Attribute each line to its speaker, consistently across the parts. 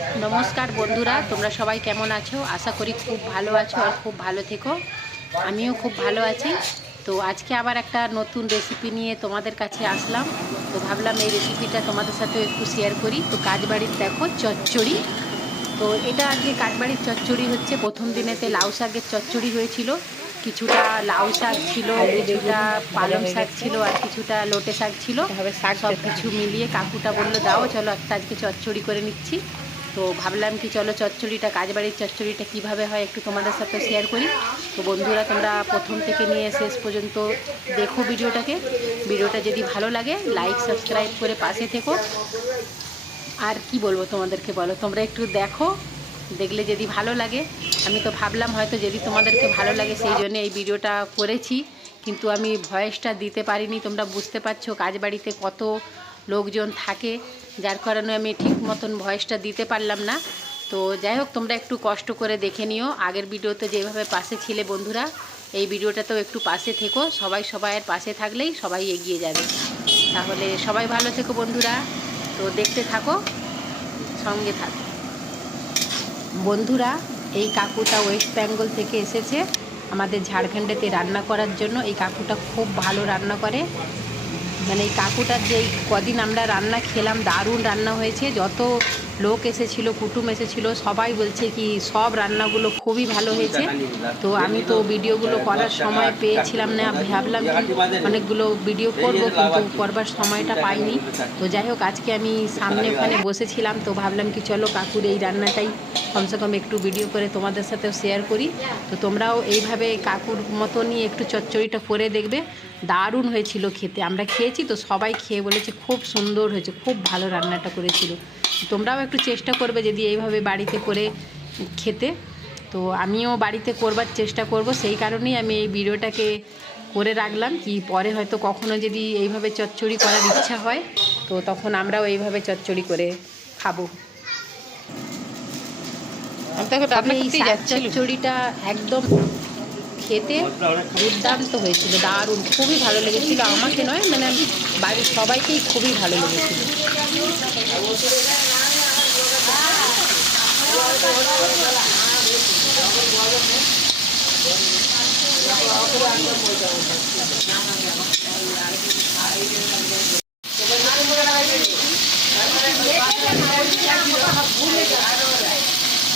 Speaker 1: নমস্কার বন্ধুরা তোমরা সবাই কেমন আছো? আশা করি খুব ভালো আছো আর খুব ভালো থেকো। আমিও খুব ভালো আছি। তো আজকে আবার একটা নতুন রেসিপি নিয়ে তোমাদের কাছে আসলাম। তো ভাবলাম এই রেসিপিটা তোমাদের সাথে একটু শেয়ার করি। তো কাজবাড়ির দেখো চচ্চড়ি। তো এটা আজকে কাঠবাড়ির চচ্চড়ি হচ্ছে। প্রথম দিনেতে লাউ শাকের চচ্চড়ি হয়েছিল। কিছুটা লাউ শাক ছিল কিছুটা পালং শাক ছিল আর কিছুটা লোটে শাক ছিল। সব কিছু মিলিয়ে কাকুটা বলল দাও চলো একটা আজকে চচ্চড়ি করে নিচ্ছি। তো ভাবলাম কি চলো চচ্চড়িটা, কাজবাড়ির চচ্চড়িটা কীভাবে হয় একটু তোমাদের সাথে শেয়ার করি। তো বন্ধুরা, তোমরা প্রথম থেকে নিয়ে শেষ পর্যন্ত দেখো ভিডিওটাকে। ভিডিওটা যদি ভালো লাগে লাইক সাবস্ক্রাইব করে পাশে থেকো। আর কি বলব তোমাদেরকে বলো, তোমরা একটু দেখো, দেখলে যদি ভালো লাগে। আমি তো ভাবলাম হয়তো যদি তোমাদেরকে ভালো লাগে সেই জন্য এই ভিডিওটা করেছি, কিন্তু আমি ভয়েসটা দিতে পারিনি। তোমরা বুঝতে পারছ কাজ বাড়িতে কত লোকজন থাকে। যার কারণে আমি ঠিক মতন ভয়েসটা দিতে পারলাম না। তো যাই হোক, তোমরা একটু কষ্ট করে দেখে নিও। আগের ভিডিওতে যেভাবে পাশে ছিলে বন্ধুরা, এই ভিডিওটাতেও একটু পাশে থেকো। সবাই সবাইয়ের পাশে থাকলেই সবাই এগিয়ে যাবে। তাহলে সবাই ভালো থেকো বন্ধুরা। তো দেখতে থাকো, সঙ্গে থাকো। বন্ধুরা, এই কাকুটা ওয়েস্ট বেঙ্গল থেকে এসেছে। আমাদের ঝাড়খণ্ডেতে রান্না করার জন্য এই কাকুটা খুব ভালো রান্না করে। মানে এই কাকুটার যে কদিন আমরা রান্না খেলাম, দারুণ রান্না হয়েছে। যত লোক এসেছিল, কুটুম এসেছিল, সবাই বলছে কি, সব রান্নাগুলো খুবই ভালো হয়েছে। তো আমি তো ভিডিওগুলো করার সময় পেয়েছিলাম না ভাবলাম কি, অনেকগুলো ভিডিও করব, কিন্তু করবার সময়টা পাইনি। তো যাই হোক, আজকে আমি সামনে ওখানে বসেছিলাম, তো ভাবলাম কি, চলো কাকুর এই রান্নাটাই কমসে কম একটু ভিডিও করে তোমাদের সাথেও শেয়ার করি। তো তোমরাও এইভাবে কাকুর মতনই একটু চচ্চড়িটা করে দেখবে। দারুণ হয়েছিল খেতে। আমরা খেয়েছি তো সবাই খেয়ে বলেছে খুব সুন্দর হয়েছে, খুব ভালো রান্নাটা করেছিল। তোমরাও একটু চেষ্টা করবে যদি এইভাবে বাড়িতে করে খেতে। তো আমিও বাড়িতে করবার চেষ্টা করব। সেই কারণেই আমি এই ভিডিওটাকে করে রাখলাম কি পরে হয়তো কখনো যদি এইভাবে চচ্চড়ি করার ইচ্ছা হয়, তো তখন আমরাও এইভাবে চচ্চড়ি করে খাব।
Speaker 2: এখন রান্না করতেই যাচ্ছিল
Speaker 1: চচ্চড়িটা একদম খেতে দুর্দান্ত হয়েছিল দারুণ খুবই ভালো লেগেছিল। আমাকে নয় মানে বাড়ির সবাইকেই খুবই ভালো লেগেছিল।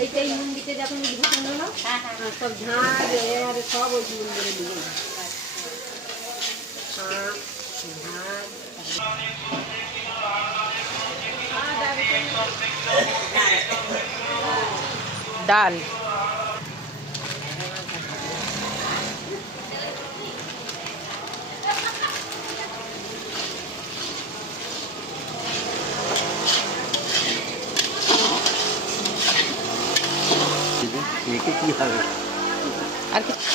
Speaker 3: এইটাই মন্দিরে যখন উদ্বোধন হলো সব ঝাঁট এবারে সব ওই মন্দিরে নিয়ে গেল। Dal. Arkadaşlar.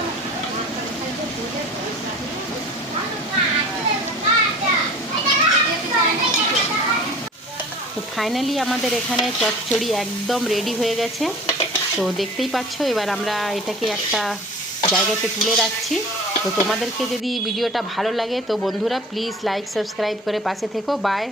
Speaker 1: তো ফাইনালি আমাদের এখানে চচ্চড়ি একদম রেডি হয়ে গেছে। তো দেখতেই পাচ্ছ, এবার আমরা এটাকে একটা জায়গাতে তুলে রাখছি। তো তোমাদেরকে যদি ভিডিওটা ভালো লাগে, তো বন্ধুরা প্লিজ লাইক সাবস্ক্রাইব করে পাশে থেকো। বাই